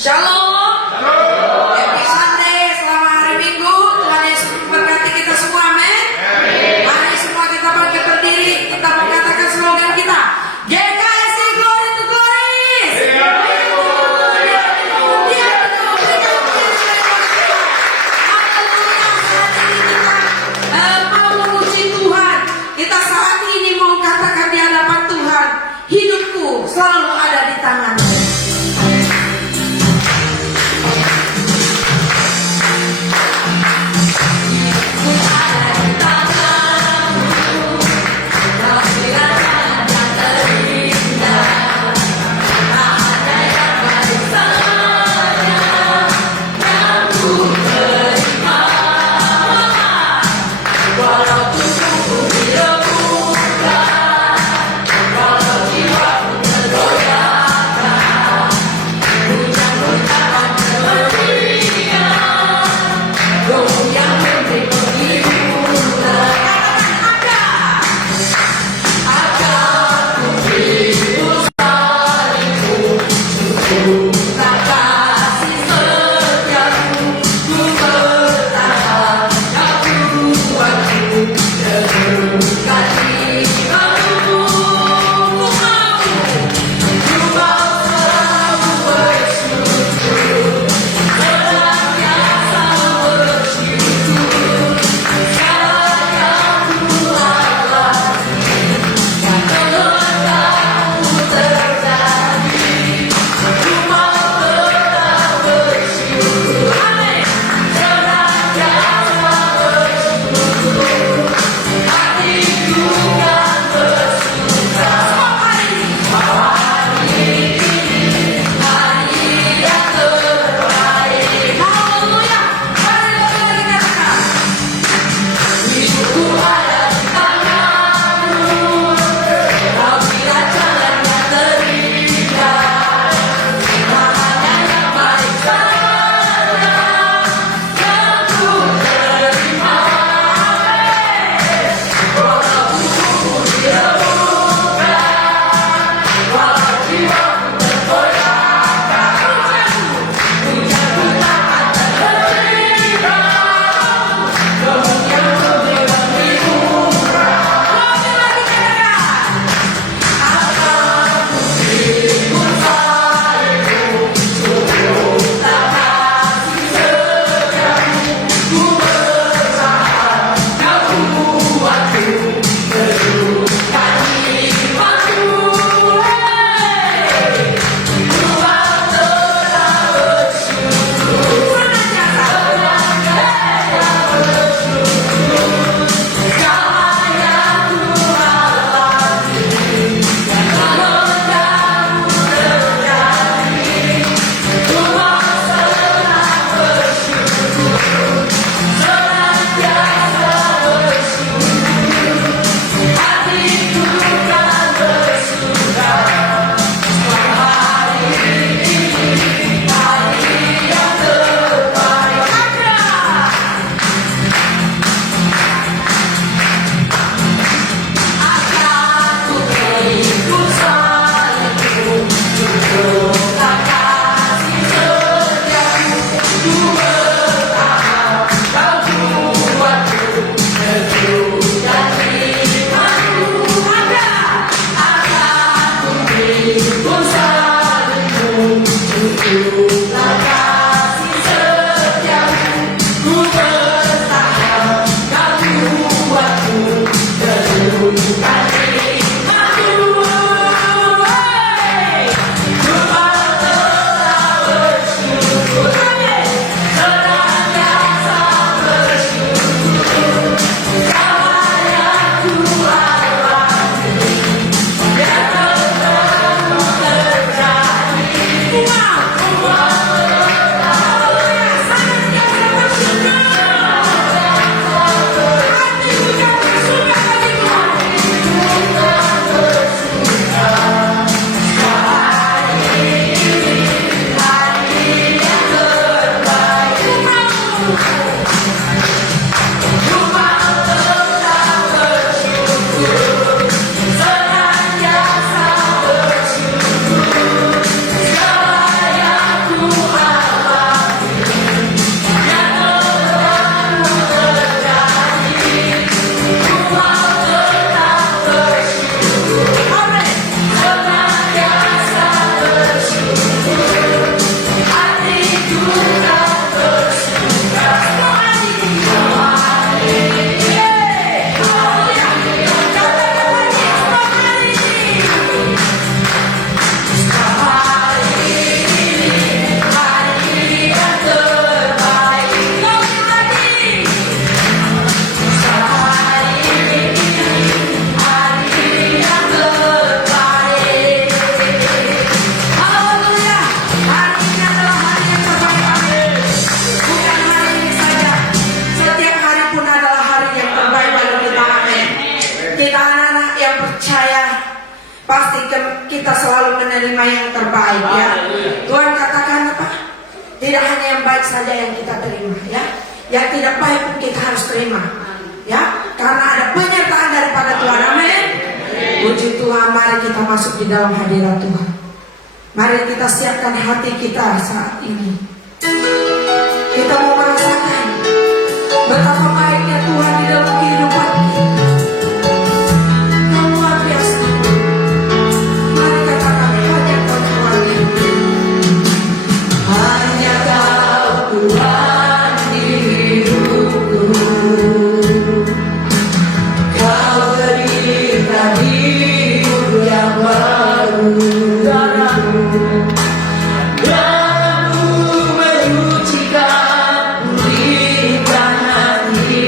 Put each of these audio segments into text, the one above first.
Shalom. Happy Sunday, selamat hari Minggu. Tuhan Yesus memberkati kita semua, amin. Mari semua kita bangkit berdiri. Kita mengatakan slogan kita, GKSI Glory to Glory. Mau memuji Tuhan. Kita saat ini mau katakan di hadapan Tuhan, hidupku selalu ada di tangan-Mu. Wow! selalu menerima yang terbaik ya. Tuhan katakan apa? Tidak hanya yang baik saja yang kita terima ya. Yang tidak baik pun kita harus terima ya. Karena ada penyertaan daripada Tuhan. Amin. Puji Tuhan, mari kita masuk di dalam hadirat Tuhan. Mari kita siapkan hati kita saat ini. Kita mau merasakan betapa baiknya Tuhan di dalam kehidupan kita. Yang luar biasa. Mari katakan hanya Kau Tuhan. Hanya Kau Tuhan di hidupku. Kau berikan hidup yang baru. Dalam-Mu menyucikan, pulihkan hati.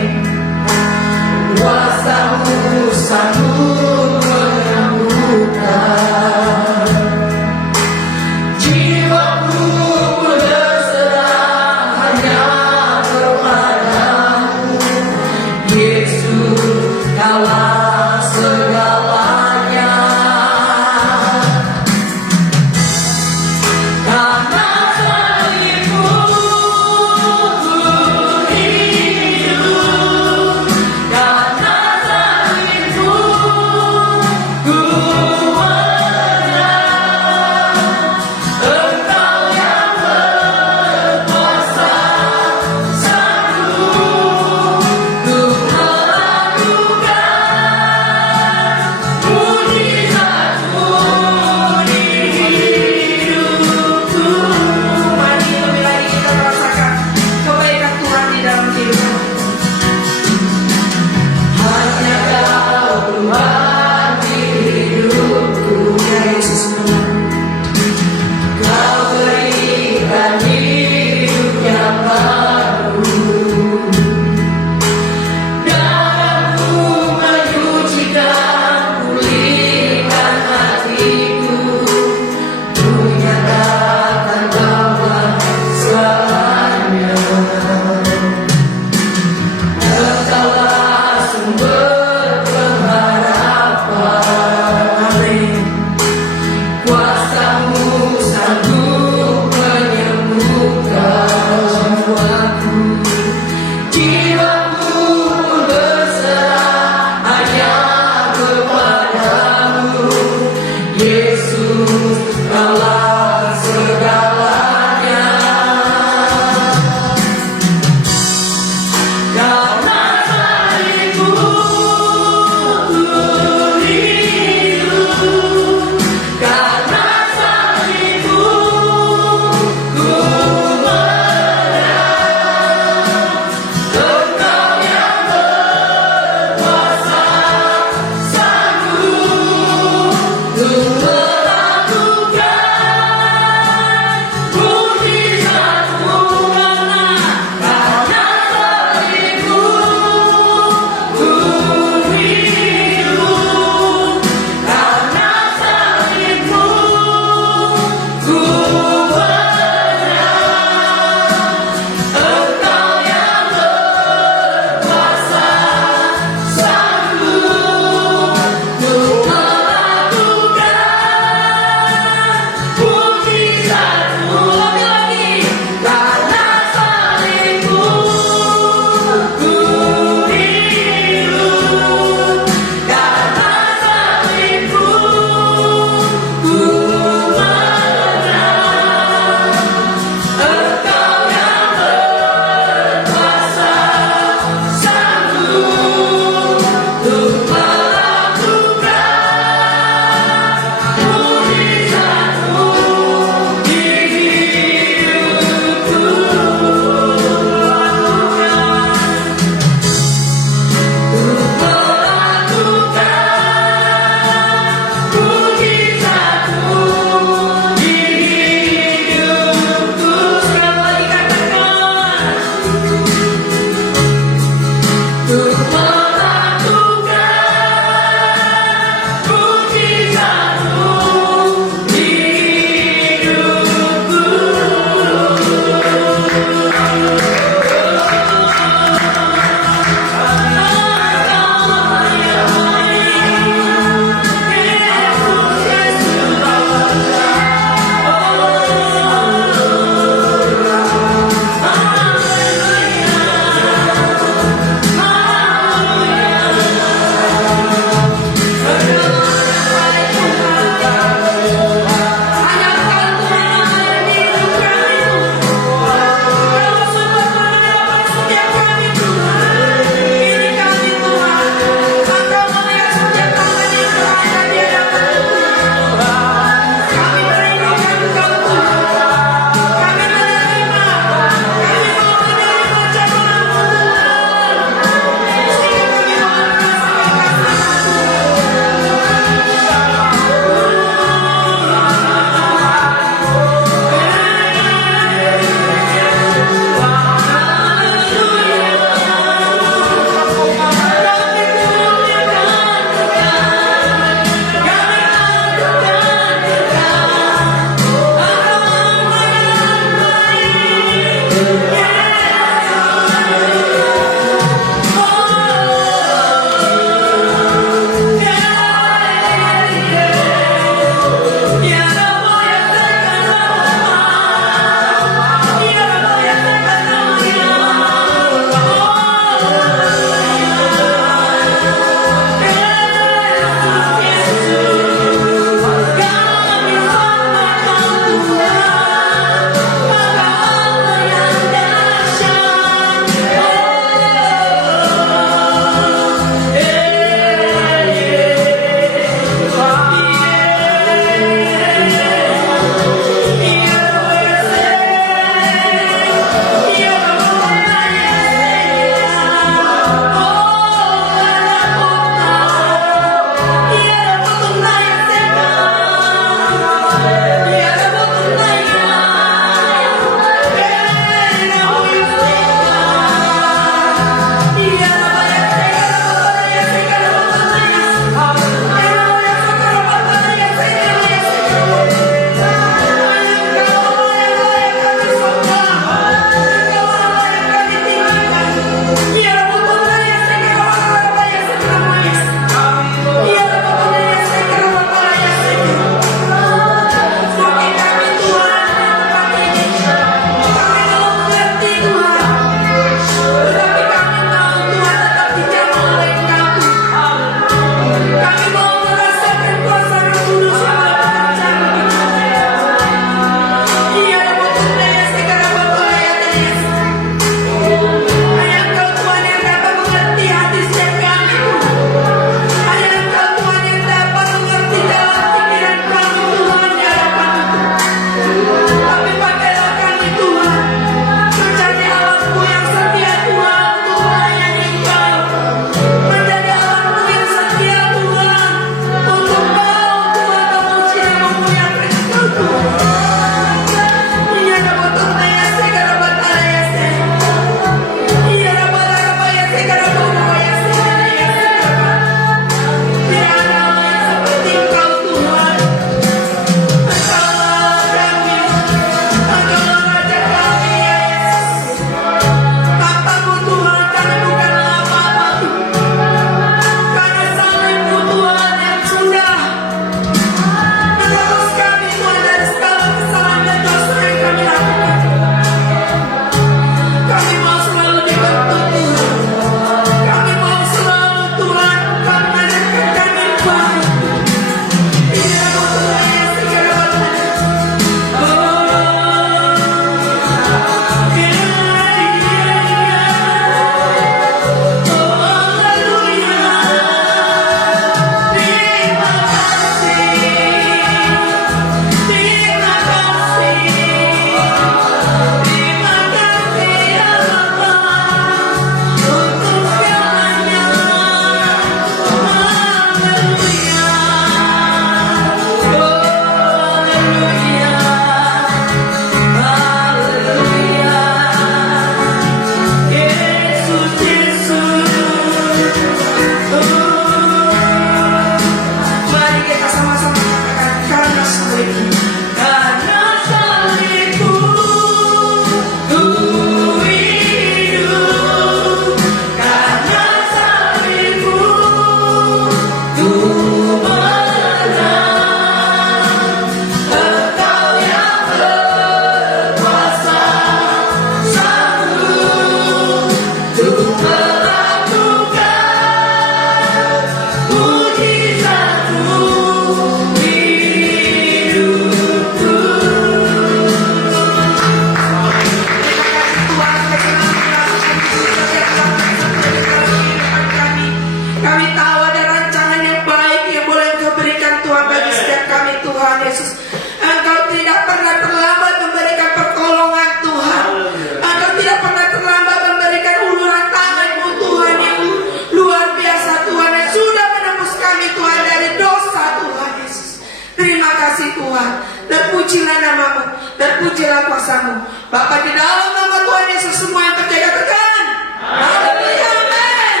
terpujilah kuasamu. Bapa, di dalam nama Tuhan Yesus semua yang percaya katakan haleluya, amin.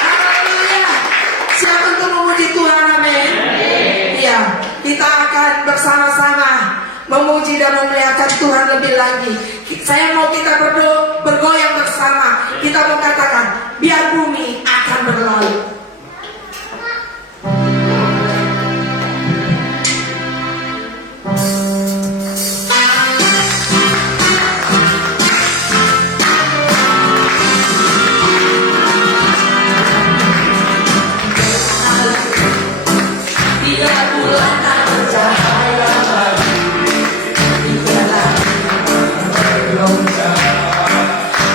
Haleluya. Siap untuk memuji Tuhan, amin. Iya, kita akan bersama-sama memuji dan memuliakan Tuhan lebih lagi. Saya mau kita bergoyang bersama. Kita mau katakan, biar bumi akan berlalu. Biar bulan tak bercahaya lagi, biarlah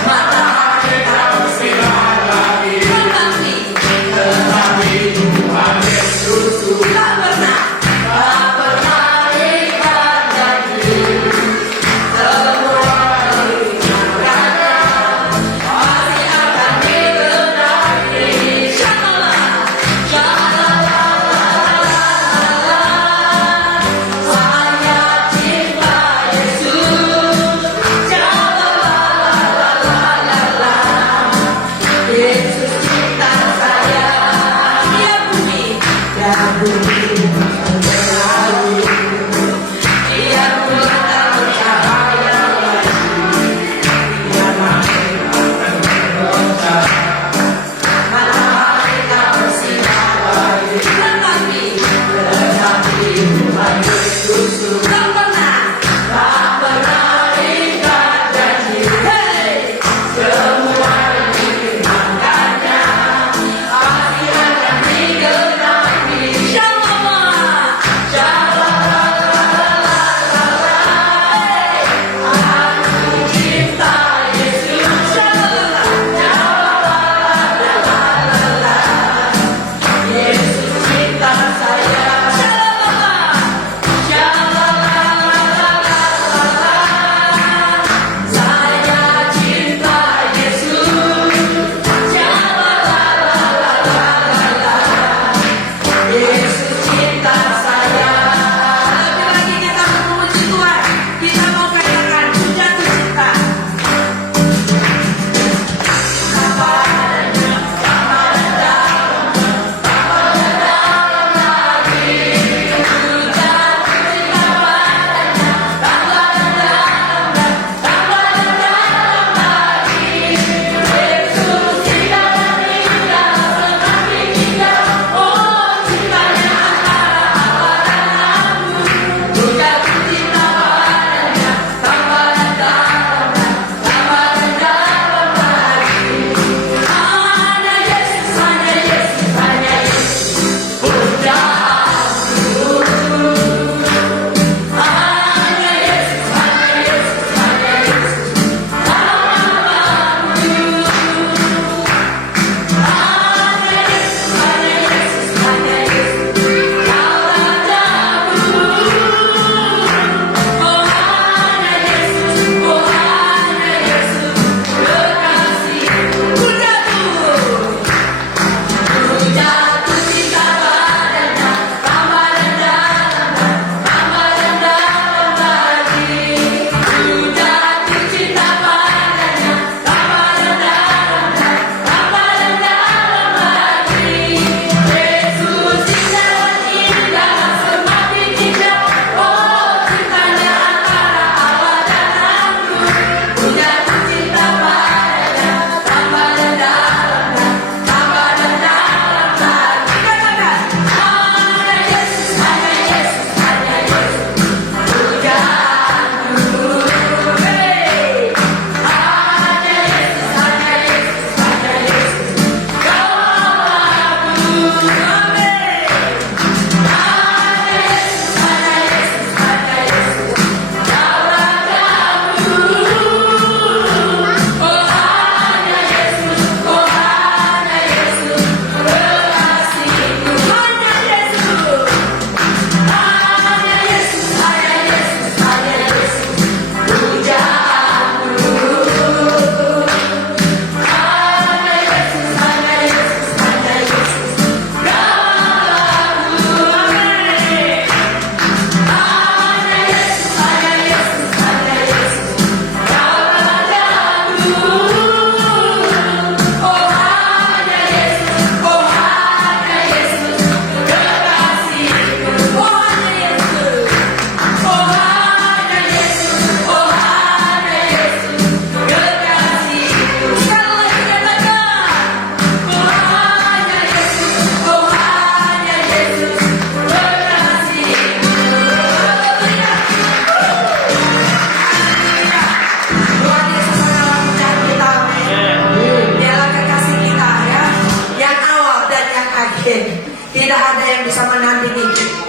matahari tak bersinar lagi.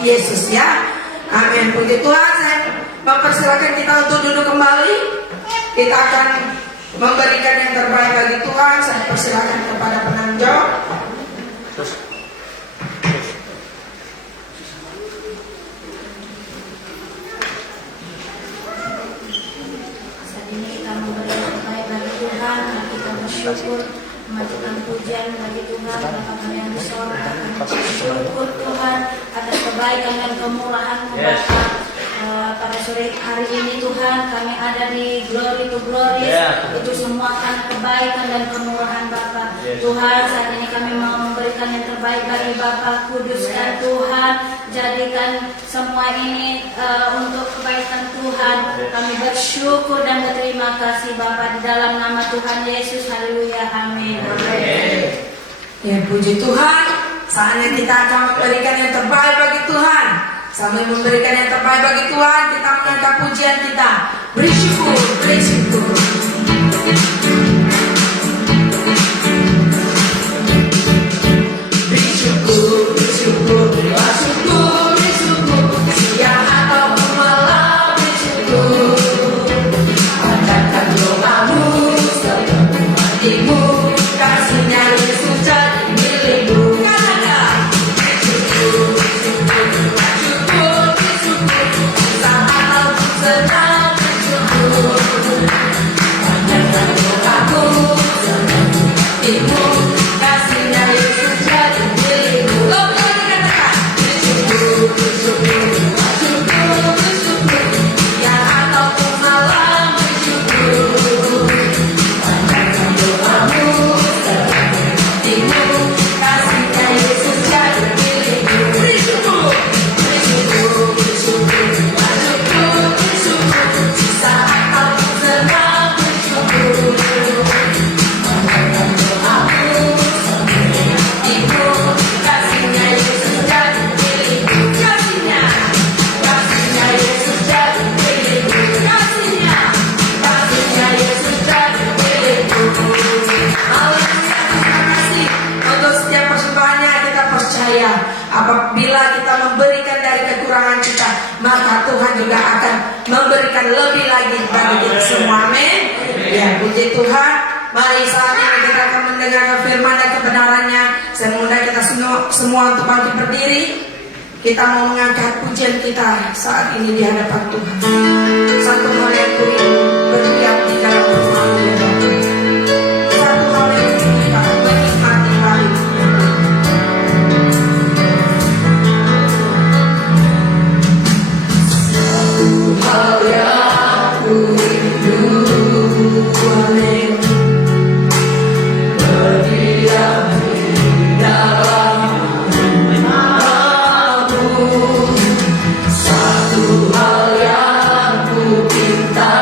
Yesus ya. Amin. Puji Tuhan, saya mempersilakan kita untuk duduk kembali. Kita akan memberikan yang terbaik bagi Tuhan. Saya persilakan kepada penanjung. Saat ini kita memberi yang terbaik bagi Tuhan, dan kita bersyukur mengajukan pujian bagi Tuhan, Bapa kami yang di sorga. Kami bersyukur Tuhan atas kebaikan dan kemurahan-Mu Bapa. Pada sore hari ini Tuhan, kami ada di Glory to Glory. Itu semua karena kebaikan dan kemurahan Bapa. Tuhan, saat ini kami mau memberikan yang terbaik bagi Bapa. Kuduskan Tuhan, jadikan semua ini untuk kebaikan Tuhan. Kami bersyukur dan berterima kasih Bapa di dalam nama Tuhan Yesus. Haleluya, amin. Ya, puji Tuhan. Saatnya kita akan memberikan yang terbaik bagi Tuhan. Sambil memberikan yang terbaik bagi Tuhan, kita mengangkat pujian kita. Beri syukur, beri syukur. Beri syukur, beri syukur, berilah syukur, beri syukur. Siang ataupun malam, beri syukur. Panjatkan doamu, sepenuh hatimu. Kasihnya Yesus jadi milikmu. Katakan, beri syukur, beri syukur, berilah syukur, beri syukur. Saat ataupun senang, beri syukur. Panjatkan doamu, sepenuh hatimu. Kasihnya Yesus jadi milikmu. Lebih lagi katakan, beri syukur, beri syukur, berilah syukur, beri syukur. Siang ataupun malam, beri syukur. Panjatkan doamu, sepenuh hatimu. Kasihnya Yesus jadi milikmu. Beri syukur, beri syukur, beri syukur, berilah syukur, beri syukur. Saat ataupun senang, beri syukur. Panjatkan doamu, sepenuh hatimu. Kasihnya Yesus jadi milikmu. Kasihnya, kasihnya Yesus jadi milikmu. Kasihnya, kasihnya Yesus jadi milikmu. Haleluya, terima kasih untuk setiap persembahannya. Kita percaya apabila kita memberikan dari kekurangan kita, maka Tuhan juga akan memberikan lebih lagi bagi kita semua. Amin. Ya, puji Tuhan. Mari saat ini kita akan mendengarkan firman dan kebenarannya. Saya mengundang kita semua untuk bangkit berdiri. Kita mau mengangkat pujian kita saat ini di hadapan Tuhan. Satu hal yang ku berdiam di dalam rumah-Mu ya Bapa. Satu hal yang ku kita menikmati hari-Mu. Hal yang ku rindu boleh berdiam di dalam rumah-Mu. Satu hal yang ku pinta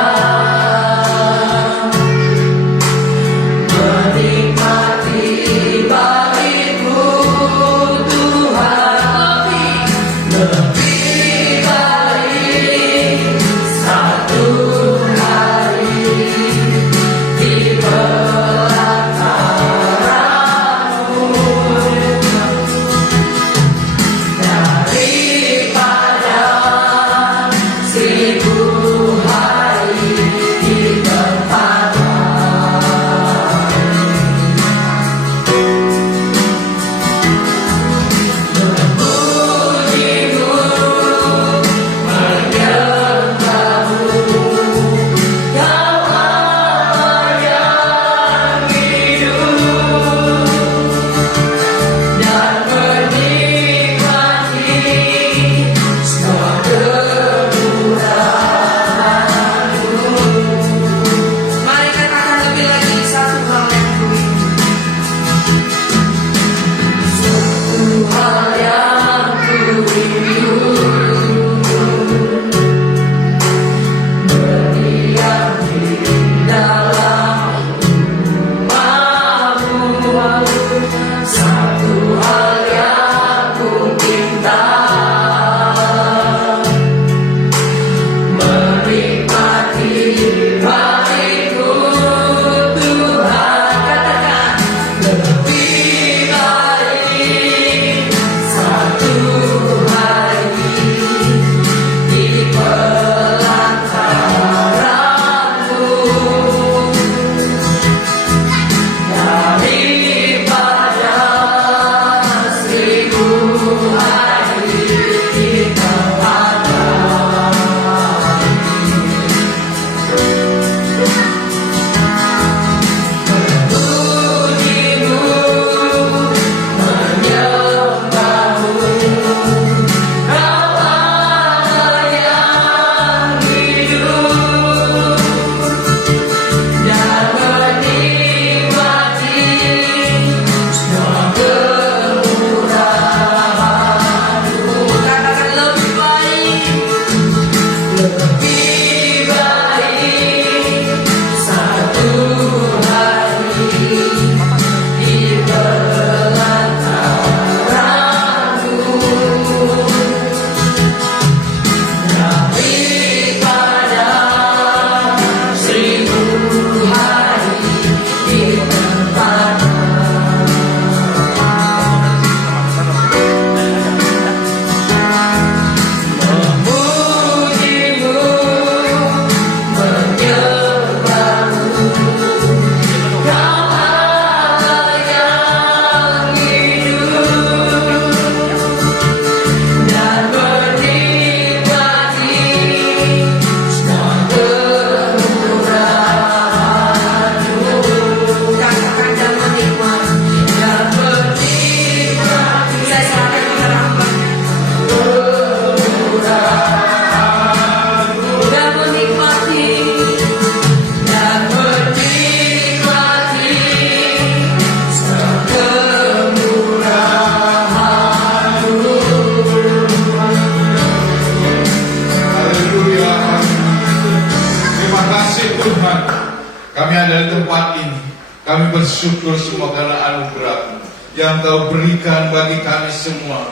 kami ada di tempat ini. Kami bersyukur semua karena anugerah yang Kau berikan bagi kami semua.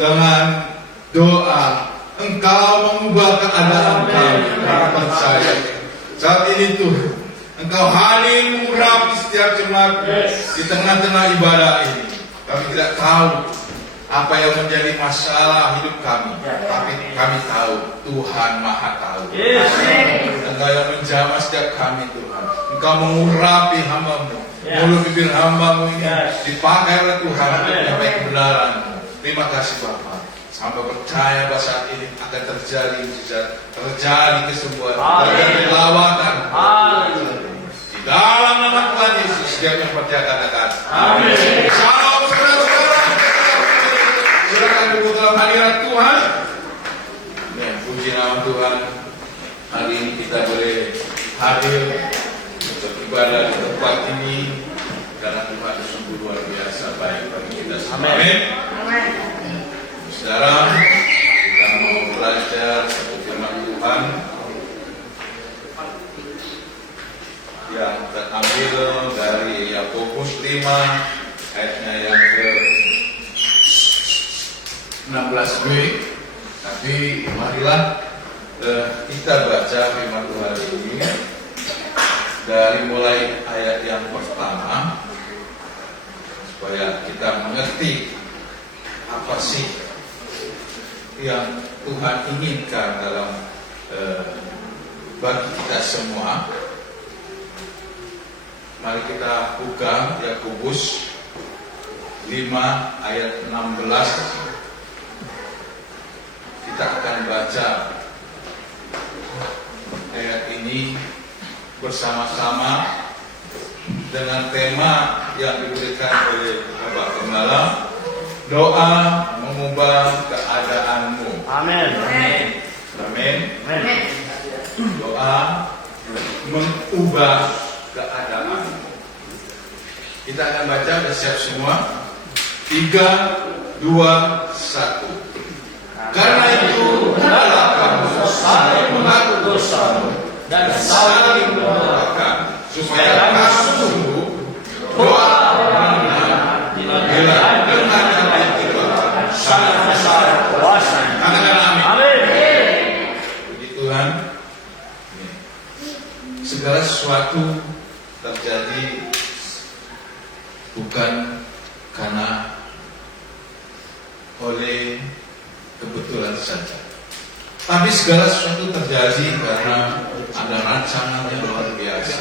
Dengan doa Engkau mengubah keadaan kami. Kami percaya saat ini Tuhan, Engkau hadir mengurapi setiap jemaat di tengah-tengah ibadah ini. Kami tidak tahu apa yang menjadi masalah hidup kami, tapi kami tahu Tuhan Maha tahu. Engkau yang menjamah setiap kami Tuhan. Engkau mengurapi hamba-Mu. Mulut bibir hamba-Mu ini dipakai oleh Tuhan untuk menyampaikan kebenaran-Mu. Terima kasih Bapa. Hamba percaya bahwa saat ini akan terjadi mujizat, terjadi kesembuhan, terjadi lawatan. Di dalam nama Tuhan Yesus, setiap yang percaya katakan amin. Salam saudara-saudara. Silakan duduk dalam hadirat Tuhan. Puji nama Tuhan. Hari ini kita boleh hadir untuk ibadah di tempat ini karena Tuhan sungguh luar biasa baik bagi kita semua. Amin. Saudara, kita mau belajar satu firman Tuhan yang terambil dari Yakobus 5 ayatnya yang ke 16b. Tapi marilah kita baca firman Tuhan ini dari mulai ayat yang pertama supaya kita mengerti apa sih yang Tuhan inginkan dalam bagi kita semua. Mari kita buka Yakobus 5 ayat 16. Kita akan baca ayat ini bersama-sama dengan tema yang diberikan oleh Bapak Gembala, doa mengubah keadaanmu. Amin. Amin. Doa mengubah keadaan. Kita akan baca, siap semua. 3, 2, 1. Karena itu hendaklah kamu saling mengaku dosamu dan saling mendoakan supaya kamu sungguh doa benar bila dengan yang didoakan sangat besar kuasanya. Katakan amin. Puji Tuhan. Segala sesuatu terjadi bukan karena oleh kebetulan saja, tapi segala sesuatu terjadi karena ada rancangan yang luar biasa.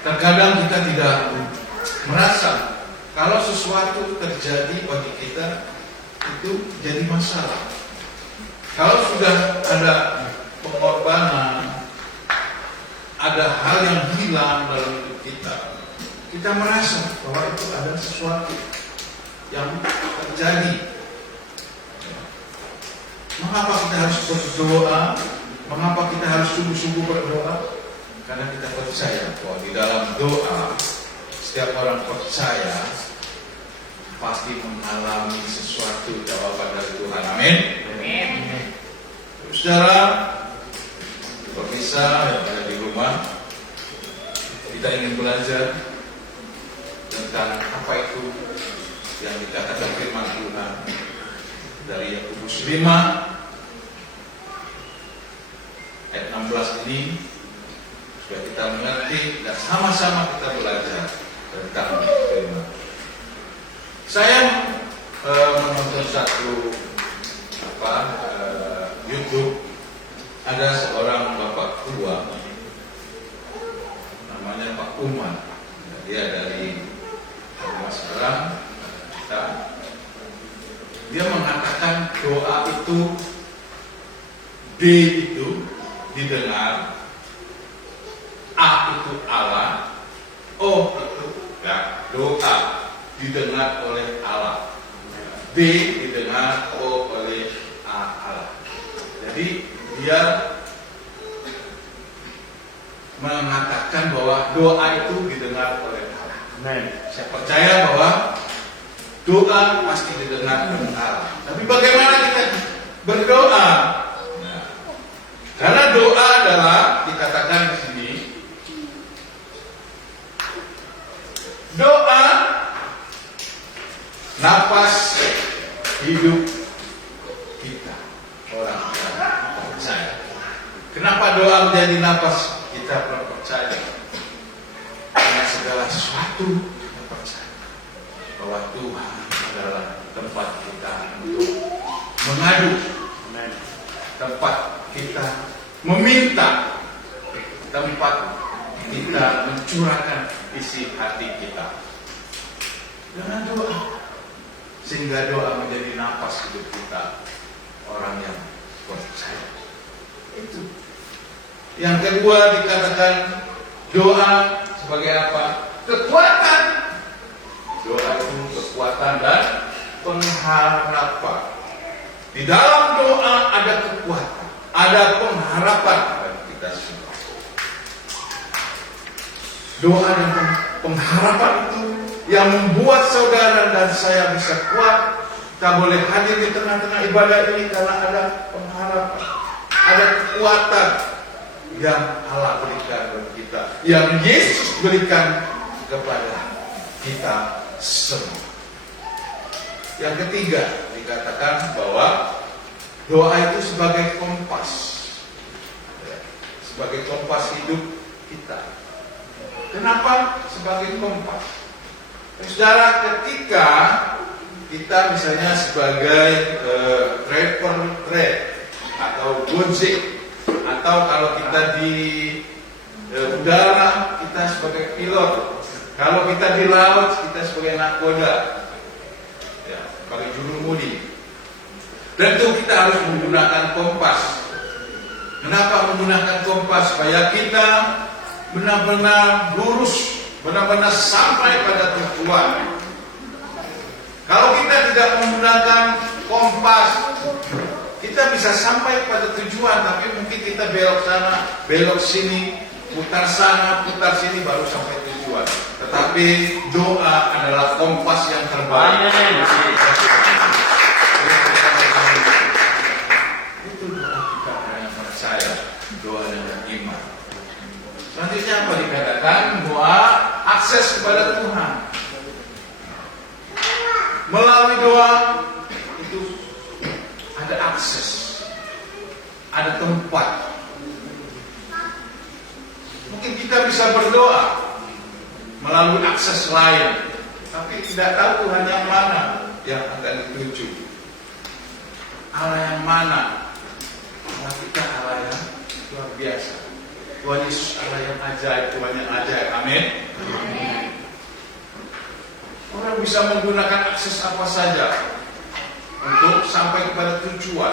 Terkadang kita tidak merasa kalau sesuatu terjadi bagi kita itu jadi masalah. Kalau sudah ada pengorbanan, ada hal yang hilang dalam hidup kita, kita merasa bahwa itu ada sesuatu yang terjadi. Mengapa kita harus berdoa? Mengapa kita harus sungguh-sungguh berdoa? Karena kita percaya bahwa di dalam doa setiap orang percaya pasti mengalami sesuatu jawaban dari Tuhan. Amin. Saudara, pemirsa yang ada di rumah, kita ingin belajar tentang apa itu yang dikatakan firman Tuhan dari Yakobus 5 ayat 16 ini, supaya kita mengerti dan sama-sama kita belajar tentang firman. Saya menonton satu YouTube, ada seorang bapak tua namanya Pak Umar. Dia dari Masalah. Dia mengatakan doa itu D itu didengar, A itu Allah, O itu ya, doa didengar oleh Allah, D didengar, O oleh Allah. Jadi dia mengatakan bahwa doa itu didengar oleh Allah. Saya percaya bahwa doa pasti didengar oleh Allah. Tapi bagaimana kita berdoa? Nah, karena doa adalah dikatakan di sini menjadi napas kita percaya. Karena segala sesuatu kita percaya bahwa Tuhan adalah tempat kita untuk mengadu, tempat kita meminta, tempat kita mencurahkan isi hati kita dengan doa, sehingga doa menjadi napas hidup kita, orang yang percaya. Itu yang kedua, dikatakan doa sebagai apa? Kekuatan. Doa itu kekuatan dan pengharapan. Di dalam doa ada kekuatan, ada pengharapan bagi kita semua. Doa dan pengharapan itu yang membuat saudara dan saya bisa kuat. Kita boleh hadir di tengah-tengah ibadah ini karena ada pengharapan, ada kekuatan yang Allah berikan kepada kita, yang Yesus berikan kepada kita semua. Yang ketiga, dikatakan bahwa doa itu sebagai kompas, sebagai kompas hidup kita. Kenapa sebagai kompas? Saudara, ketika kita misalnya sebagai driver Grab atau Gojek, atau kalau kita di udara kita sebagai pilot, kalau kita di laut kita sebagai nakoda, ya, sebagai jurumudi. Tentu kita harus menggunakan kompas. Kenapa menggunakan kompas? Supaya kita benar-benar lurus, benar-benar sampai pada tujuan. Kalau kita tidak menggunakan kompas, kita bisa sampai pada tujuan, tapi mungkin kita belok sana, belok sini, putar sana, putar sini, baru sampai tujuan. Tetapi doa adalah kompas yang terbaik. Itu doa kita yang percaya, doa dengan iman. Selanjutnya apa dikatakan? Doa akses kepada Tuhan. Melalui doa itu ada akses, ada tempat. Mungkin kita bisa berdoa melalui akses lain, tapi tidak tahu Tuhan yang mana yang akan dituju. Allah yang mana? Allah kita Allah yang luar biasa. Tuhan Yesus Allah yang ajaib, Tuhan yang ajaib. Amin. Orang bisa menggunakan akses apa saja untuk sampai kepada tujuan.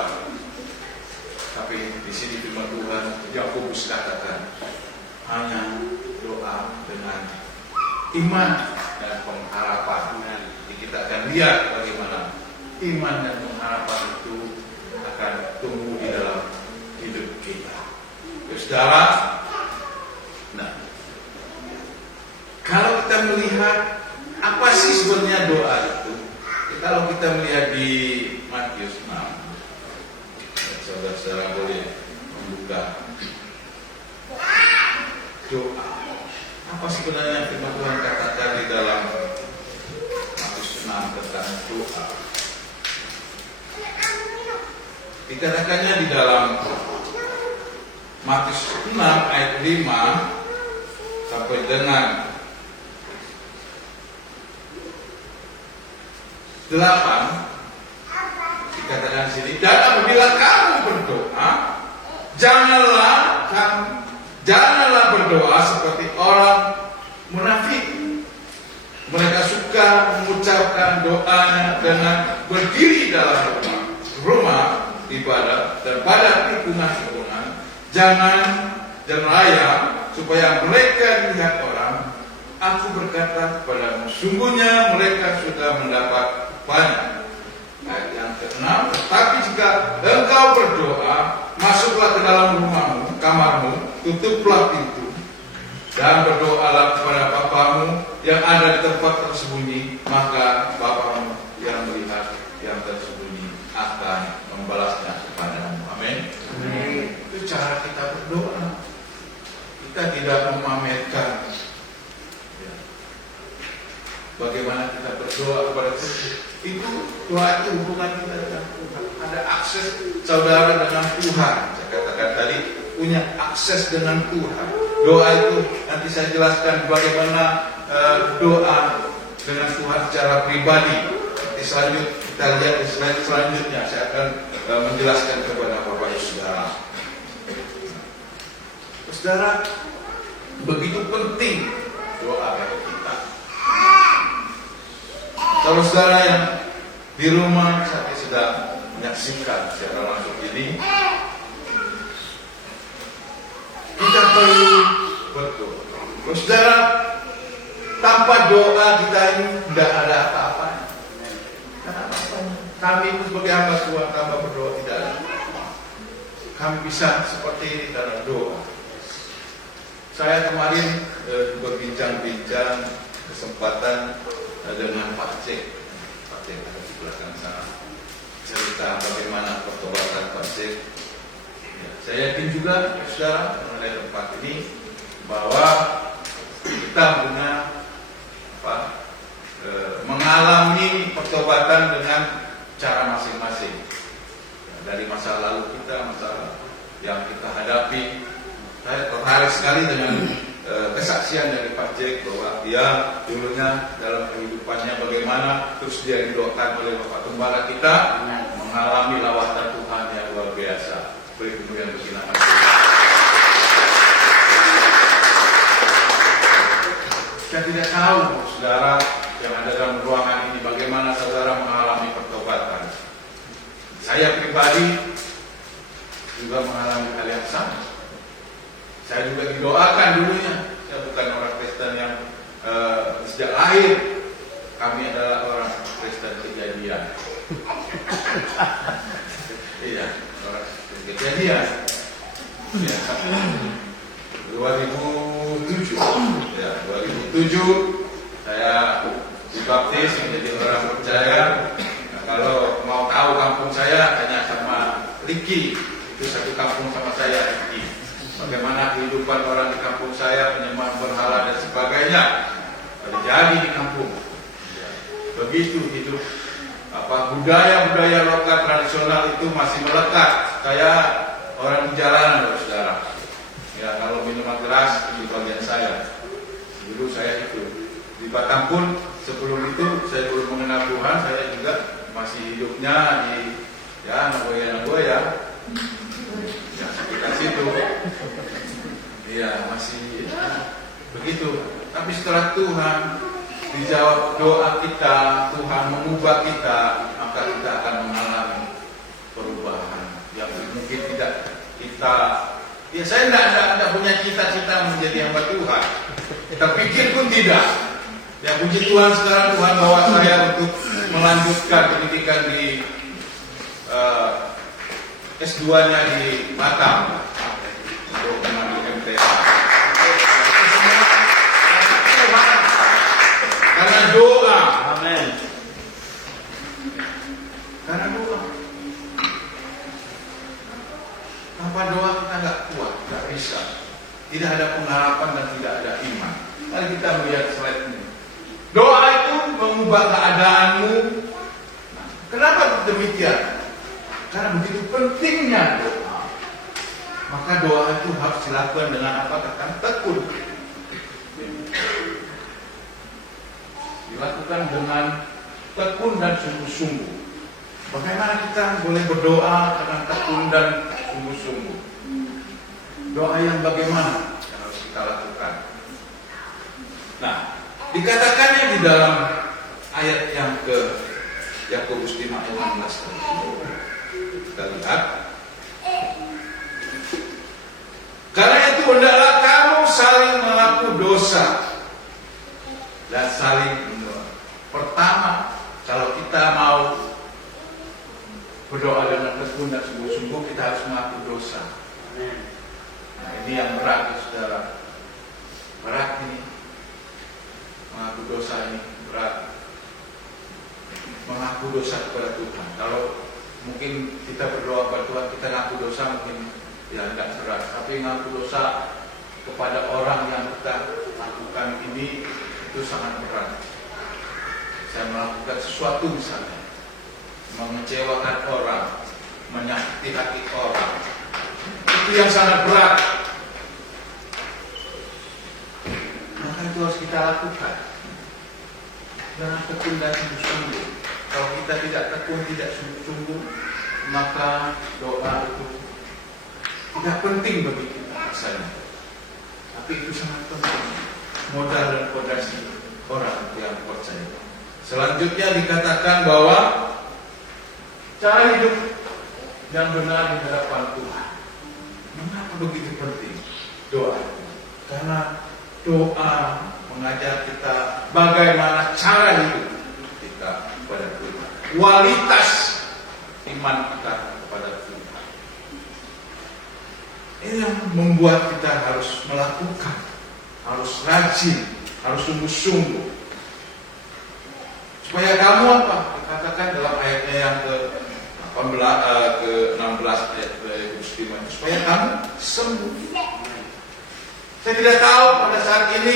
Tapi di sini firman Tuhan, Yakobus katakan, hanya doa dengan iman dan pengharapan. Jadi kita akan lihat bagaimana iman dan pengharapan itu akan tumbuh di dalam hidup kita. Saudara, nah, kalau kita melihat apa sih sebenarnya doa itu? Kalau kita melihat di Matius 6, saudara-saudara boleh membuka doa. Apa sebenarnya firman Tuhan katakan di dalam Matius 6 tentang doa? Dikatakannya di dalam Matius 6 ayat 5 sampai dengan 8, dikatakan di sini, dan apabila kamu berdoa, janganlah berdoa seperti orang munafik. Mereka suka mengucapkan doanya dengan berdiri dalam rumah ibadah dan pada tikungan-tikungan jalan raya, supaya mereka dilihat orang. Aku berkata kepadamu, sungguhnya mereka sudah mendapat banyak. Ayat yang ke-6, tetapi jika engkau berdoa, masuklah ke dalam rumahmu, kamarmu, tutuplah pintu, dan berdoalah kepada Bapamu yang ada di tempat tersembunyi, maka Bapamu yang melihat yang tersembunyi akan membalasnya kepadamu. Amin. Itu cara kita berdoa. Kita tidak memamerkan bagaimana kita berdoa kepada Tuhan. Itu doa itu hubungan kita dengan Tuhan. Ada akses saudara dengan Tuhan. Saya katakan tadi, punya akses dengan Tuhan. Doa itu nanti saya jelaskan bagaimana doa dengan Tuhan secara pribadi. Nanti kita lihat di slide selanjutnya saya akan menjelaskan kepada Bapak Ibu Saudara. Saudara, begitu penting doa bagi kita. Kalau saudara yang di rumah saat ini sedang menyaksikan secara langsung ini, kita perlu berdoa. Saudara, tanpa doa kita ini tidak ada apa-apanya. Kami pun sebagai hamba Tuhan tanpa berdoa tidak ada. Kami bisa seperti ini karena doa. Saya kemarin berbincang-bincang kesempatan dengan Pak Cek ada di belakang sana, cerita bagaimana pertobatan Pak Cek. Ya, saya yakin juga saudara mengenai tempat ini bahwa kita punya mengalami pertobatan dengan cara masing-masing. Dari masa lalu kita, masa yang kita hadapi. Saya tertarik sekali dengan kesaksian dari Pak Jack bahwa dia dulunya dalam kehidupannya bagaimana, terus dia didoakan oleh Bapak Gembala kita mengalami lawatan Tuhan yang luar biasa. Beri kemuliaan bagi nama Tuhan. Saya tidak tahu saudara yang ada dalam ruangan ini bagaimana saudara mengalami pertobatan. Saya pribadi juga mengalami hal yang sama. Saya juga didoakan dulunya. Saya bukan orang Kristen yang sejak lahir. Kami adalah orang Kristen kejadian. Iya, orang Kristen kejadian. Ya, 2007. Ya, 2007 saya dibaptis menjadi orang percaya. Nah, kalau mau tahu kampung saya tanya sama Ricky. Itu satu kampung sama saya, Ricky. Bagaimana kehidupan orang di kampung saya, penyembah berhala dan sebagainya terjadi di kampung. Begitu hidup budaya lokal tradisional itu masih melekat. Kayak orang di jalanan, saudara. Ya, kalau minuman keras di bagian saya. Dulu saya itu di Batam pun sebelum itu saya belum mengenal Tuhan, saya juga masih hidupnya di Nagoya. Ya, sekitar situ. Iya, masih begitu. Tapi setelah Tuhan dijawab doa kita, Tuhan mengubah kita, maka kita akan mengalami perubahan yang mungkin tidak kita. Ya, saya tidak punya cita-cita menjadi hamba Tuhan. Kita pikir pun tidak. Ya, puji Tuhan sekarang Tuhan bawa saya untuk melanjutkan pendidikan di S2-nya di Batam untuk mengambil MTA. Karena doa. Amin. Karena doa. Tanpa doa kita nggak kuat, nggak bisa. Tidak ada pengharapan dan tidak ada iman. Mari kita melihat slide ini. Doa itu mengubah keadaanmu. Kenapa demikian? Karena begitu pentingnya doa. Maka doa itu harus dilakukan dengan apa? Katakan tekun. Dilakukan dengan tekun dan sungguh-sungguh. Bagaimana kita boleh berdoa dengan tekun dan sungguh-sungguh? Doa yang bagaimana yang harus kita lakukan? Nah, dikatakannya di dalam ayat yang ke Yakobus 5 ayat 16 tadi. Kita lihat. Karena itu hendaklah kamu saling mengaku dosa dan saling mendoa. Pertama, kalau kita mau berdoa dengan tekun dan sungguh-sungguh, kita harus mengaku dosa. Nah, ini yang berat, saudara. Berat ini. Mengaku dosa ini berat. Mengaku dosa kepada Tuhan. Kalau mungkin kita berdoa kepada Tuhan, kita mengaku dosa mungkin ya tidak berat. Tapi mengaku dosa kepada orang yang kita lakukan ini itu sangat berat. Saya melakukan sesuatu misalnya mengecewakan orang, menyakiti hati orang, itu yang sangat berat. Maka itu harus kita lakukan. Jangan tekun dan sungguh-sungguh. Kalau kita tidak tekun, tidak sungguh-sungguh, maka doa itu tidak penting bagi kita rasanya. Tapi itu sangat penting. Modal dan fondasi orang yang percaya. Selanjutnya dikatakan bahwa cara hidup yang benar di hadapan Tuhan. Mengapa begitu penting doa? Karena doa mengajar kita bagaimana cara hidup kita kepada Tuhan, kualitas iman kita kepada Tuhan. Ini yang membuat kita harus melakukan, harus rajin, harus sungguh-sungguh. Supaya kamu apa? Dikatakan dalam ayatnya yang ke-16 ayat 25, supaya kamu sembuh. Saya tidak tahu pada saat ini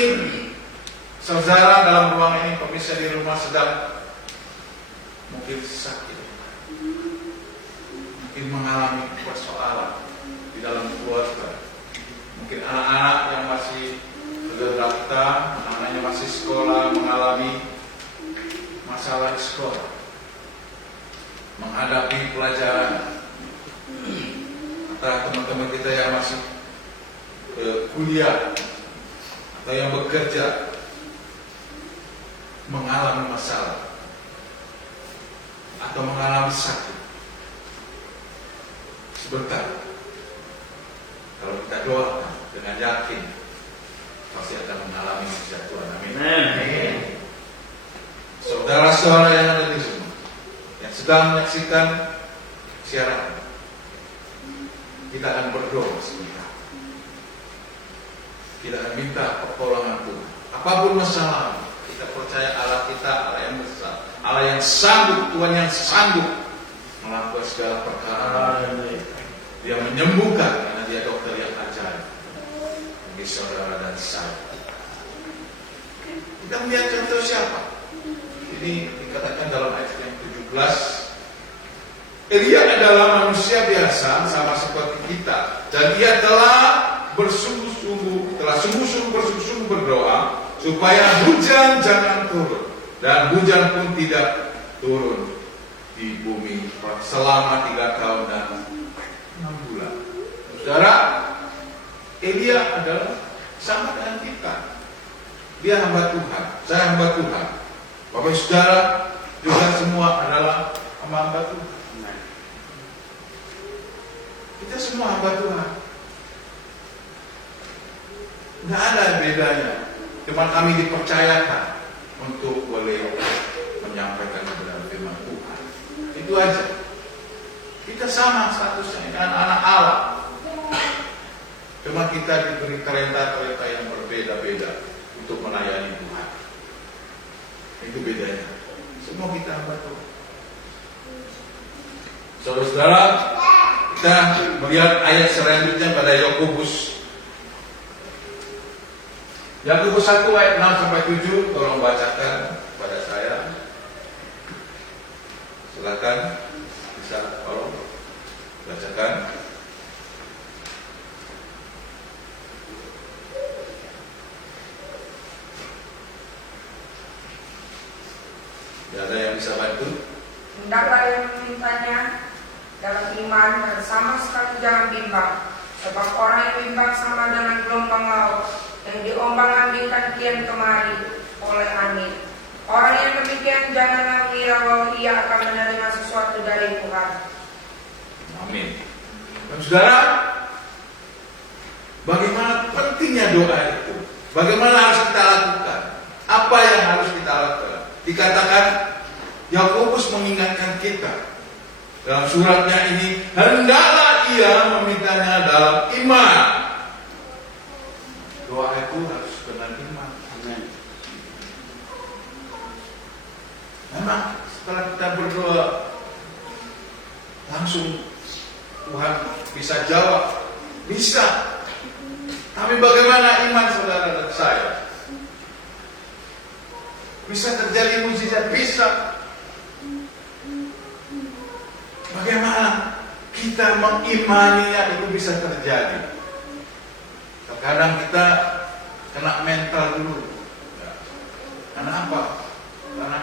saudara dalam ruang ini, pemirsa di rumah sedang mungkin sakit, mungkin mengalami persoalan di dalam keluarga, mungkin anak-anak yang masih berdaftar, anak-anaknya masih sekolah, mengalami masalah di sekolah, menghadapi pelajaran, atau teman-teman kita yang masih kuliah atau yang bekerja mengalami masalah atau mengalami sakit. Sebentar, kalau kita doakan dengan yakin, pasti akan mengalami mujizat Tuhan. Amin. Saudara-saudara yang ada di sini, yang sedang menyaksikan siaran, kita akan berdoa sebentar. Kita akan minta pertolongan Tuhan. Apapun masalah, kita percaya Allah kita, Allah yang besar, Allah yang sanggup, Tuhan yang sanggup melakukan segala perkara. Dia menyembuhkan karena Dia dokter yang ajaib bagi saudara dan saya. Kita melihat contoh siapa? Ini dikatakan dalam ayat yang 17. Elia adalah manusia biasa sama seperti kita, dan dia telah bersungguh-sungguh berdoa supaya hujan jangan turun, dan hujan pun tidak turun di bumi selama 3 tahun dan 6 bulan. Saudara, Elia adalah sama dengan kita. Dia hamba Tuhan, saya hamba Tuhan. Bapak saudara juga semua adalah hamba Tuhan. Kita semua hamba Tuhan. Tidak ada bedanya. Cuma kami dipercayakan untuk boleh menyampaikan kebenaran firman Tuhan. Itu aja. Kita sama statusnya dengan anak Allah. Cuma kita diberi talenta-talenta yang berbeda-beda untuk melayani Tuhan. Itu bedanya. Semua kita hamba Tuhan. Saudara-saudara, kita melihat ayat selanjutnya pada Yakobus. Yakobus 1 ayat 6 sampai 7, tolong bacakan pada saya. Silakan, bisa tolong bacakan. Tidak ada yang bisa bantu? Hendaklah yang memintanya dalam iman dan sama sekali jangan bimbang, sebab orang yang bimbang sama dengan gelombang laut yang diombang-ambingkan kian kemari oleh angin. Orang yang demikian janganlah mengira bahwa ia akan menerima sesuatu dari Tuhan. Amin. Dan saudara, bagaimana pentingnya doa itu? Bagaimana harus kita lakukan? Apa yang harus kita lakukan? Dikatakan Yakobus mengingatkan kita dalam suratnya ini, hendaklah ia memintanya dalam iman. Doa itu harus benar iman. Amin. Memang setelah kita berdoa langsung Tuhan bisa jawab, bisa. Tapi bagaimana iman saudara dan saya? Bisa terjadi mujizat? Bisa. Bagaimana kita mengimaninya itu bisa terjadi. Terkadang kita kena mental dulu. Ya. Karena apa? Karena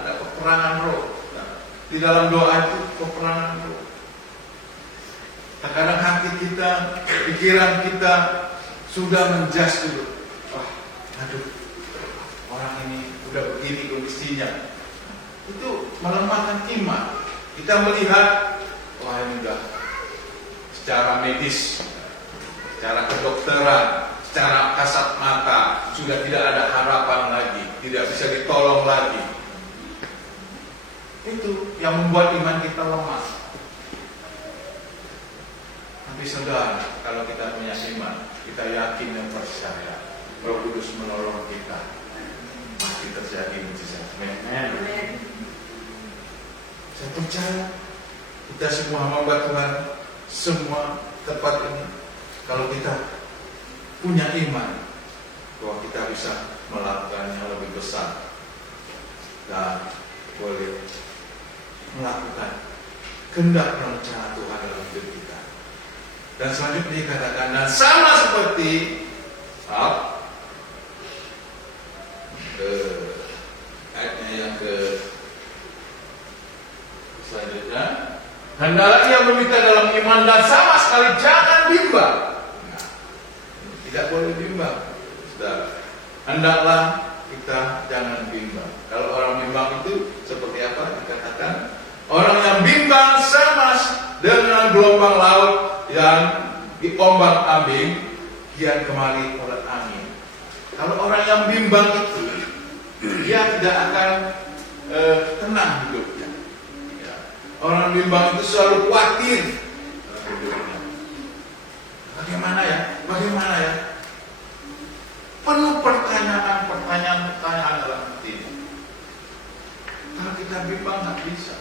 ada peperangan roh. Ya. Di dalam doa itu peperangan roh. Terkadang hati kita, pikiran kita sudah menjas dulu. Wah, aduh, orang ini udah begini kondisinya. Itu melemahkan iman. Kita melihat, wah ini udah secara medis, secara kedokteran, secara kasat mata sudah tidak ada harapan lagi, tidak bisa ditolong lagi. Itu yang membuat iman kita lemah. Tapi saudara, kalau kita punya iman, kita yakin dan percaya Roh Kudus menolong kita, pasti terjadi mujizat. Amin. Saya percaya kita semua hamba Tuhan, semua tempat ini, kalau kita punya iman bahwa kita bisa melakukannya lebih besar dan boleh melakukan kehendak rencana Tuhan dalam hidup kita. Dan selanjutnya dikatakan, dan sama seperti ayatnya yang selanjutnya, hendaklah ia meminta dalam iman dan sama sekali jangan bimbang. Nah, tidak boleh bimbang. Sudah, hendaklah kita jangan bimbang. Kalau orang bimbang itu seperti apa? Dikatakan orang yang bimbang sama dengan gelombang laut yang diombang-ambing kian kemari oleh angin. Kalau orang yang bimbang itu, dia tidak akan tenang hidupnya. Ya. Orang bimbang itu selalu khawatir hidupnya. Bagaimana ya? Bagaimana ya? Penuh pertanyaan dalam hati. Kalau kita bimbang nggak bisa.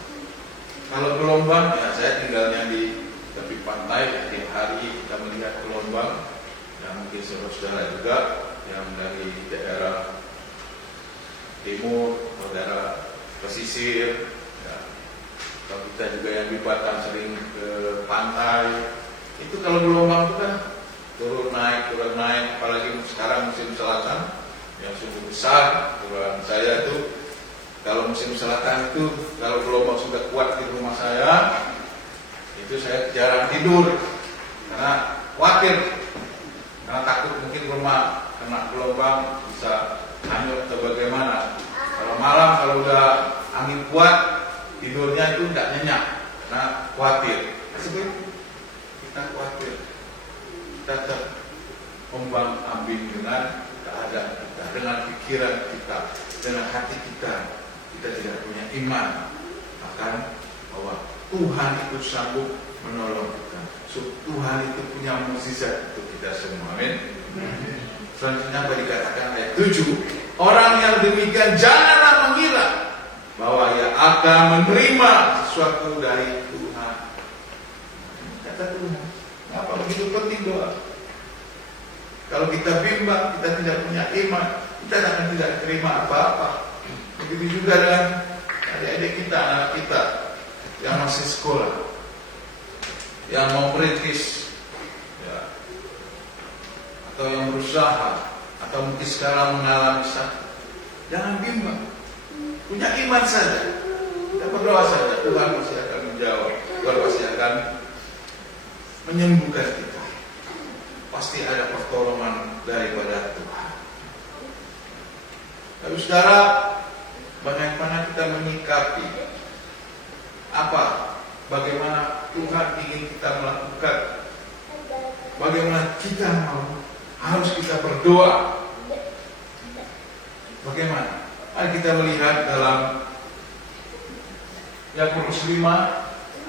Kalau gelombang, ya saya tinggalnya di tepi pantai, setiap hari kita melihat gelombang. Ya mungkin saudara-saudara juga yang dari daerah timur atau daerah pesisir, ya. Kalau kita juga yang di Batam sering ke pantai, itu kalau gelombang itu kan turun naik, apalagi sekarang musim selatan yang sungguh besar. Bulan saya itu kalau musim selatan itu, kalau gelombang sudah kuat di rumah saya, itu saya jarang tidur karena khawatir, karena takut mungkin rumah kena gelombang bisa hanyut atau bagaimana. Kalau malam kalau udah angin kuat, tidurnya itu tidak nyenyak karena khawatir. Sebab kita khawatir, kita terombang-ambing dengan keadaan kita, dengan pikiran kita, dengan hati kita. Kita tidak punya iman akan bahwa Tuhan itu sanggup menolong kita. Tuhan itu punya mukjizat untuk kita semua. Amin. Selanjutnya apa dikatakan ayat 7? Orang yang demikian janganlah mengira bahwa ia akan menerima sesuatu dari Tuhan. Kata Tuhan, apa begitu penting doa? Kalau kita bimbang, kita tidak punya iman, kita akan tidak terima apa-apa. Begitu juga dengan adik-adik kita, anak kita yang masih sekolah, yang mau merintis, ya, atau yang berusaha, atau mungkin sekarang mengalami sakit. Jangan bimbang, punya iman saja. Kita berdoa saja, Tuhan pasti akan menjawab, Tuhan pasti akan menyembuhkan kita. Pasti ada pertolongan daripada Tuhan. Lalu saudara, bagaimana kita menyikapi bagaimana Tuhan ingin kita melakukan, bagaimana kita harus kita berdoa, bagaimana? Mari kita melihat dalam Yakobus 5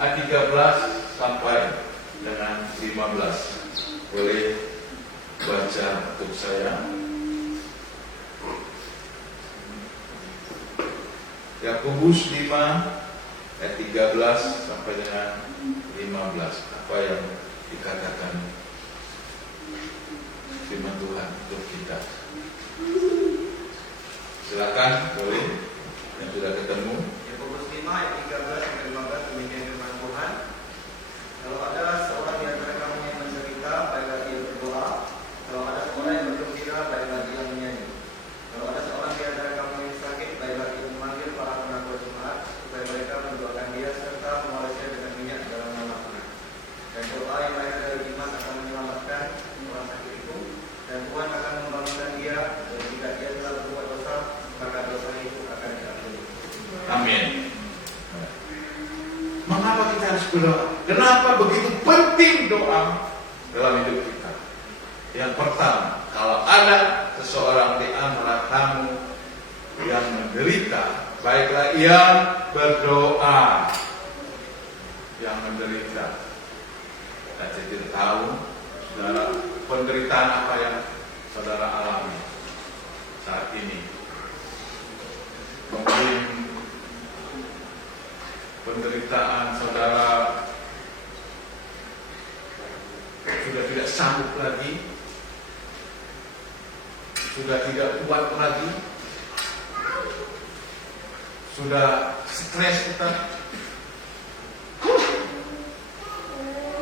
ayat 13 sampai dengan 15. Boleh baca untuk saya. Yakobus 5 ayat 13 sampai dengan 15. Apa yang dikatakan firman Tuhan untuk kita? Silakan, boleh yang sudah ketemu. Yakobus 5 ayat 13 sampai 15 demikian firman Tuhan. Kalau ada seorang di antara kamu yang menderita, baiklah dia berdoa. Kalau ada seorang yang bergembira, baiklah dia menyanyi. Kalau ada seorang di antara kamu yang sakit, baiklah dia memanggil para pengatur jemaat supaya mereka mendoakan dia serta mengolesnya dengan minyak dalam nama Tuhan. Dan doa yang lahir dari iman akan menyelamatkan orang sakit itu, dan Tuhan akan membangunkan dia. Dan jika dia telah berbuat dosa, maka dosa itu akan diampuni. Amin. Mengapa kita harus berdoa? Kenapa begitu penting doa dalam hidup kita? Yang pertama, kalau ada seseorang di antara kamu yang menderita, baiklah ia berdoa. Yang menderita, dan saya tidak tahu saudara penderitaan apa yang saudara alami saat ini. Mungkin penderitaan saudara sudah tidak sanggup lagi, sudah tidak kuat lagi, sudah stres kita.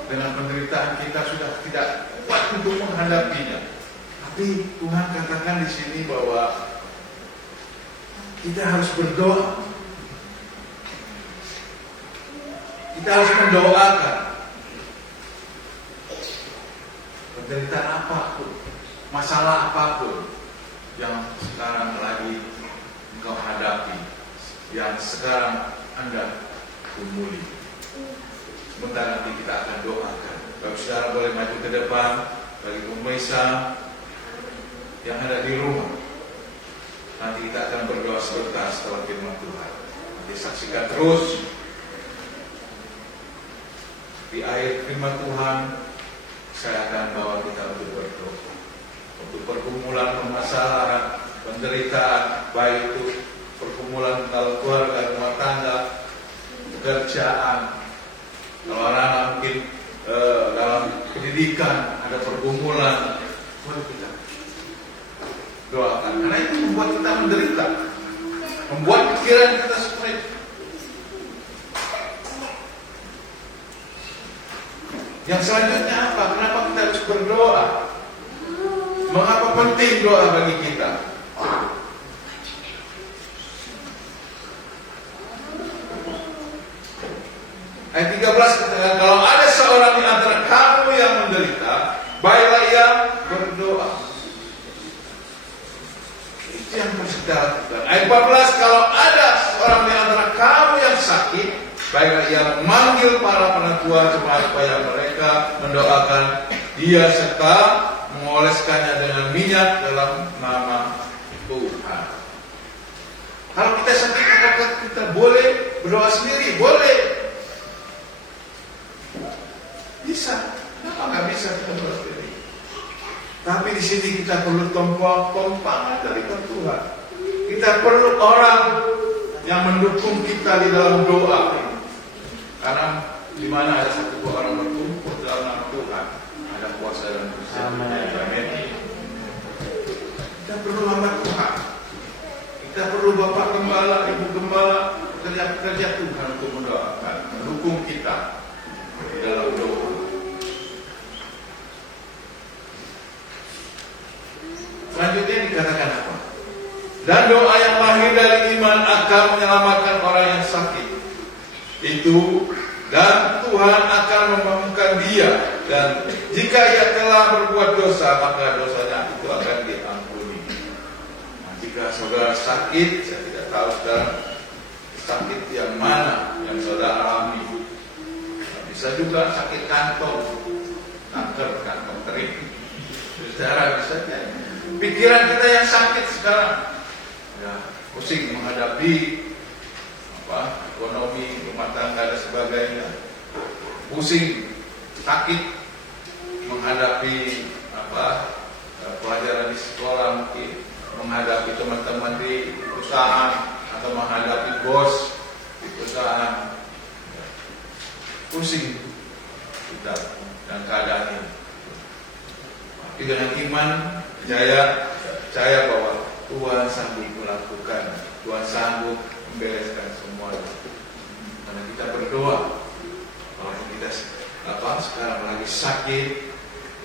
Dengan penderitaan kita sudah tidak kuat untuk menghadapinya. Tapi Tuhan katakan di sini bahwa kita harus berdoa. Kita harus mendoakan. Penderitaan apapun, masalah apapun yang sekarang lagi engkau hadapi, yang sekarang Anda gumuli, sebentar nanti kita akan doakan. Kalau saudara boleh maju ke depan, bagi pemirsa yang ada di rumah, nanti kita akan berdoa sebentar setelah firman Tuhan. Nanti saksikan terus di akhir firman Tuhan. Saya akan bawa kita untuk berdoa, untuk pergumulan permasalahan, penderitaan, baik itu pergumulan dalam keluarga, rumah tangga, pekerjaan. Kalau anak-anak mungkin dalam pendidikan ada pergumulan, boleh kita doakan. Karena itu membuat kita menderita, membuat pikiran kita sulit. Yang selanjutnya apa? Kenapa kita harus berdoa? Mengapa penting doa bagi kita? Ayat 13 katakan, kalau ada seorang di antara kamu yang menderita, baiklah ia berdoa. Itu yang harus kita lakukan. Ayat 14, kalau ada seorang di antara kamu yang sakit, baiklah ia memanggil para penatua supaya mereka mendoakan dia serta mengoleskannya dengan minyak dalam nama Tuhan. Kalau kita sakit, apakah kita boleh berdoa sendiri? Boleh. Bisa. Kenapa nggak bisa kita berdoa sendiri? Tapi di sini kita perlu tumpangan dari Tuhan. Kita perlu orang yang mendukung kita di dalam doa. Karena di mana ada satu orang berkumpul dalam nama Tuhan, ada kuasa dan kuasa. Amin. Kita perlu hamba Tuhan. Kita perlu Bapak Gembala, Ibu Gembala, pekerja-pekerja Tuhan untuk mendoakan, mendukung kita di dalam doa. Selanjutnya dikatakan apa? Dan doa yang lahir dari iman akan menyelamatkan orang yang sakit itu, dan Tuhan akan membangunkan dia, dan jika ia telah berbuat dosa, maka dosanya itu akan diampuni. Nah, jika saudara sakit, saya tidak tahu sekarang sakit yang mana yang saudara alami. Bisa juga sakit kantong, kanker, kantong kering. Saudara bisa jadi pikiran kita yang sakit sekarang, ya, pusing menghadapi ekonomi, rumah tangga dan sebagainya, pusing, sakit menghadapi pelajaran di sekolah, mungkin menghadapi teman-teman di perusahaan atau menghadapi bos di perusahaan, pusing kita dan keadaan ini. Tapi dengan iman, percaya bahwa Tuhan sanggup melakukan, Tuhan sanggup membereskan semuanya. Karena kita berdoa, kalau kita sekarang lagi sakit,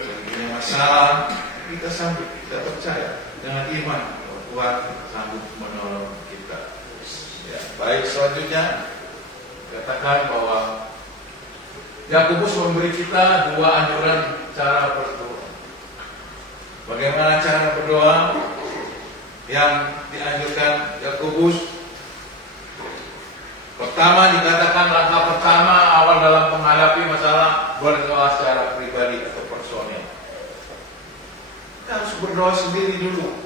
lagi punya masalah, kita sambut, kita percaya dengan iman bahwa Tuhan sanggup menolong kita. Ya, baik, selanjutnya katakan bahwa Yakobus memberi kita 2 anjuran cara berdoa. Bagaimana cara berdoa yang dianjurkan Yakobus? Pertama, dikatakan langkah pertama awal dalam menghadapi masalah, berdoa secara pribadi atau personal. Kita harus berdoa sendiri dulu,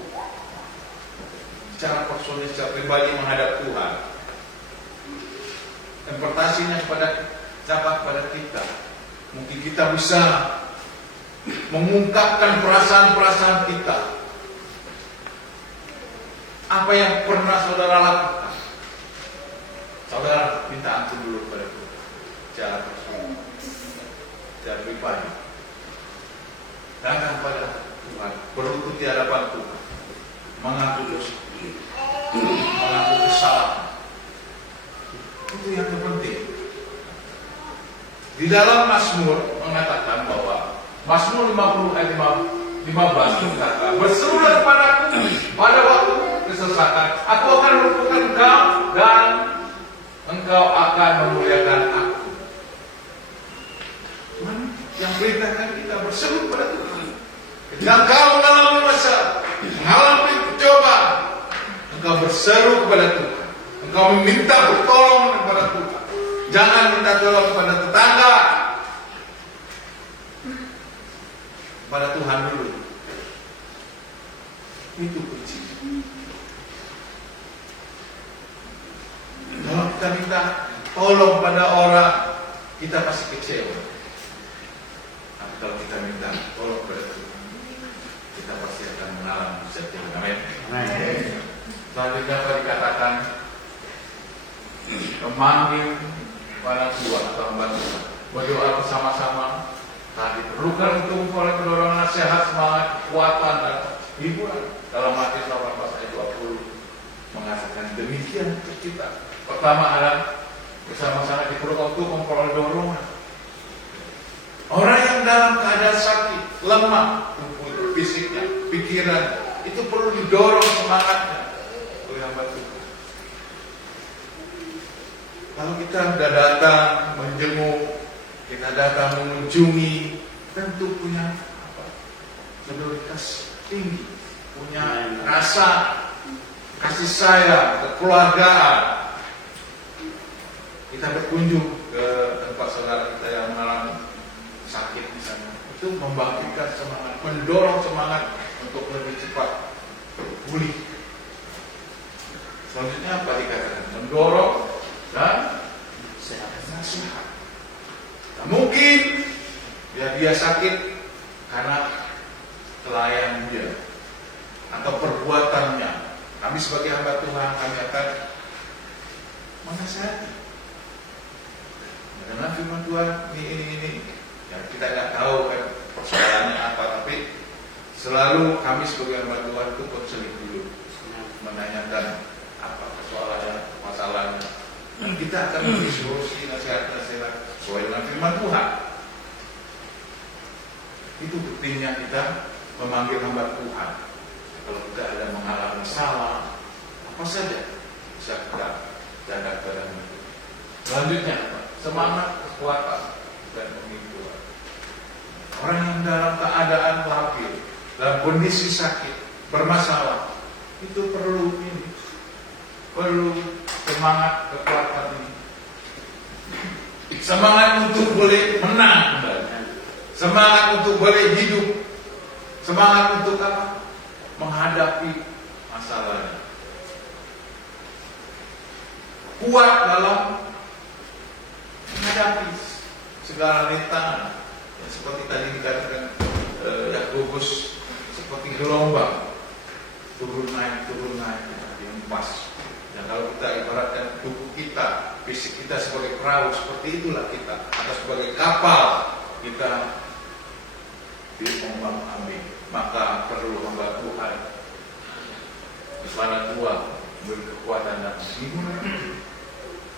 secara personal, secara pribadi menghadap Tuhan. Interpretasinya kepada kita. Mungkin kita bisa mengungkapkan perasaan-perasaan kita. Apa yang pernah saudara lakukan? Saudara minta ampun dulu kepada Tuhan, secara personal, secara pribadi. Datang pada Tuhan, berlutut di hadapan Tuhan, mengaku dosa, mengaku kesalahan. Itu yang terpenting. Di dalam Mazmur mengatakan bahwa Mazmur 50 ayat 15 berkata, berserulah kepadaku pada waktu kesesakan, aku akan melupakan engkau dan engkau akan memuliakan aku. Tuhan yang perintahkan kita berseru pada Tuhan. Ketika engkau mengalami masalah, mengalami cobaan, engkau berseru kepada Tuhan. Engkau meminta pertolongan kepada Tuhan. Jangan minta tolong kepada tetangga, pada Tuhan dulu. Itu kunci. Kalau kita minta tolong pada orang, kita pasti kecewa. Tapi kalau kita minta tolong pada Tuhan, kita pasti akan mengalami mujizat. Amin. Selanjutnya apa dikatakan? Memanggil para tua atau hamba Tuhan, berdoa bersama-sama. Tadi diperlukan untuk memperoleh perdorongan nasihat, semangat, kekuatan dan hiburan. Dalam Matius 18 ayat 20 mengatakan demikian untuk kita. Pertama adalah bersama-sama diperlukan untuk memperoleh dorongan. Orang yang dalam keadaan sakit, lemah, tubuh, fisiknya, pikiran, itu perlu didorong semangatnya oleh hamba Tuhan. Kalau kita sudah datang menjenguk, kita datang mengunjungi, tentu punya prioritas tinggi, punya rasa kasih sayang, kekeluargaan. Kita berkunjung ke tempat saudara kita yang mengalami sakit di sana, itu membangkitkan semangat, mendorong semangat untuk lebih cepat pulih. Selanjutnya apa dikatakan? Mendorong dan nasihat. Nah, mungkin dia sakit karena kelainan dia atau perbuatannya. Kami sebagai hamba Tuhan, kami akan menasihati. Dengan firman Tuhan ini. Ya, kita nggak tahu kan persoalannya apa, tapi selalu kami sebagai hamba Tuhan itu konseling dulu, menanyakan apa persoalannya, masalahnya. Dan kita akan memberi solusi, nasihat-nasihat sesuai dengan firman Tuhan. Itu pentingnya kita memanggil hamba Tuhan. Kalau kita ada mengalami masalah, apa saja bisa kita jaga kepada Tuhan. Selanjutnya, semangat, kekuatan dan pemimpin. Orang yang dalam keadaan labil, dalam kondisi sakit, bermasalah, itu perlu semangat, kekuatan ini. Semangat untuk boleh menang kembali. Semangat untuk boleh hidup. Semangat untuk apa? Menghadapi masalahnya. Kuat dalam menghadapi segala rintangan. Ya, seperti tadi dikatakan Yakobus, seperti gelombang turun naik, dihempas. Dan kalau kita ibaratkan tubuh kita, fisik kita sebagai perahu, seperti itulah kita. Atau sebagai kapal, kita diombang-ambing. Maka perlu hamba Tuhan kepada Tuhan beri kekuatan dan hiburan.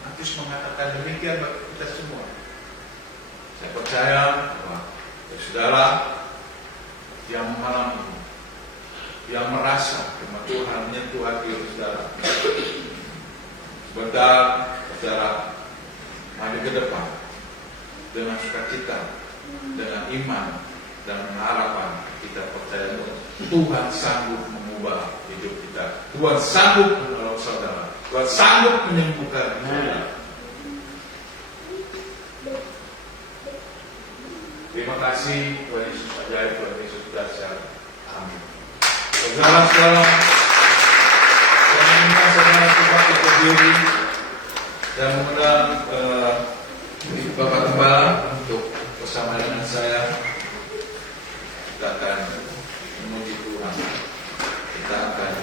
Matius mengatakan demikian bagi kita semua. Saya percaya bahwa saudara yang mengalami, yang merasa firman Tuhan menyentuh hati saudara, sebentar saudara maju ke depan dengan sukacita, dengan iman dan harapan. Kita percaya bahwa Tuhan sanggup mengubah hidup kita. Tuhan sanggup menolong saudara. Tuhan sanggup menyembuhkan saudara. Terima kasih Tuhan Yesus ajaib, Tuhan Yesus dahsyat. Amin. Saudara-saudara, saya minta saudara cepat berdiri dan mengundang Bapak Gembala untuk bersama dengan saya. Kita akan memuji Tuhan. Kita akan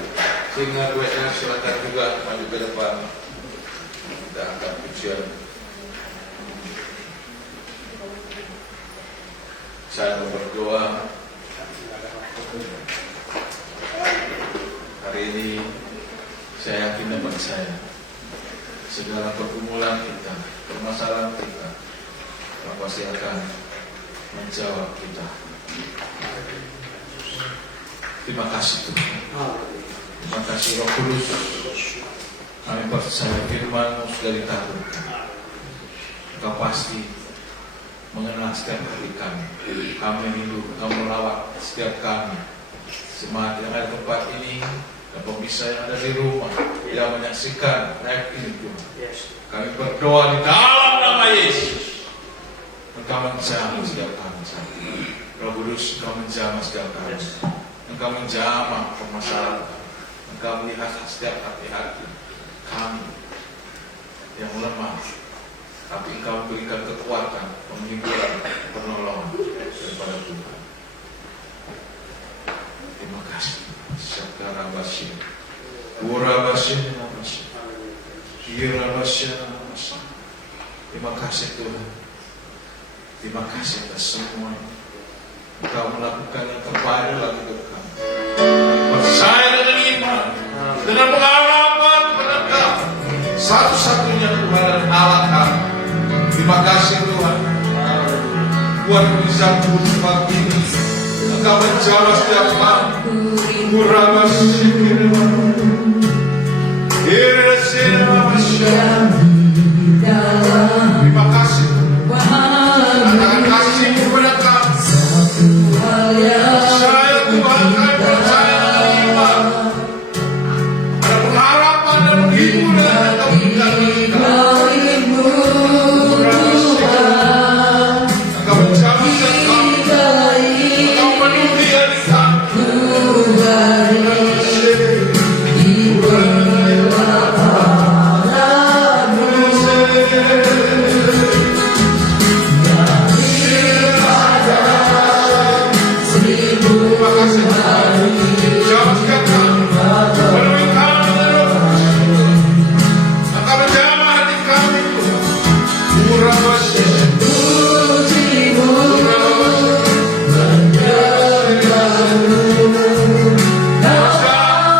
sehingga WR silakan juga maju ke depan. Kita akan pujian. Saya mau berdoa. Hari ini saya yakin dengan saya, segala pergumulan kita, permasalahan kita, Tuhan pasti akan menjawab kita. Terima kasih Tuhan. Terima kasih Roh Kudus. Kami percaya firman-Mu sudah dikabulkan. Engkau pasti mengenal setiap hati kami. Kami rindu Engkau melawat setiap kami. Semangat yang ada di tempat ini dan pemirsa yang ada di rumah yang menyaksikan live ini Tuhan. Kami berdoa di dalam nama Yesus. Engkau menjamah setiap kami. Roh Kudus, Engkau menjamah setiap kami. Engkau menjamah permasalahan kami. Engkau melihat setiap hati-hati kami yang lemah, tapi Engkau memberikan kekuatan, penghiburan, pertolongan daripada Tuhan. Terima kasih. Syakara basyir, ura basyir, kira basyir. Terima kasih Tuhan. Terima kasih atas semua. Engkau melakukan yang terbaik bagi hidup kami. Percaya dengan iman, dengan pengharapan kepada Engkau, satu-satunya Tuhan dan Allah kami. Terima kasih Tuhan. Buat bisa bersama ini, Engkau menjawab setiap kami. Kurang bersyukur.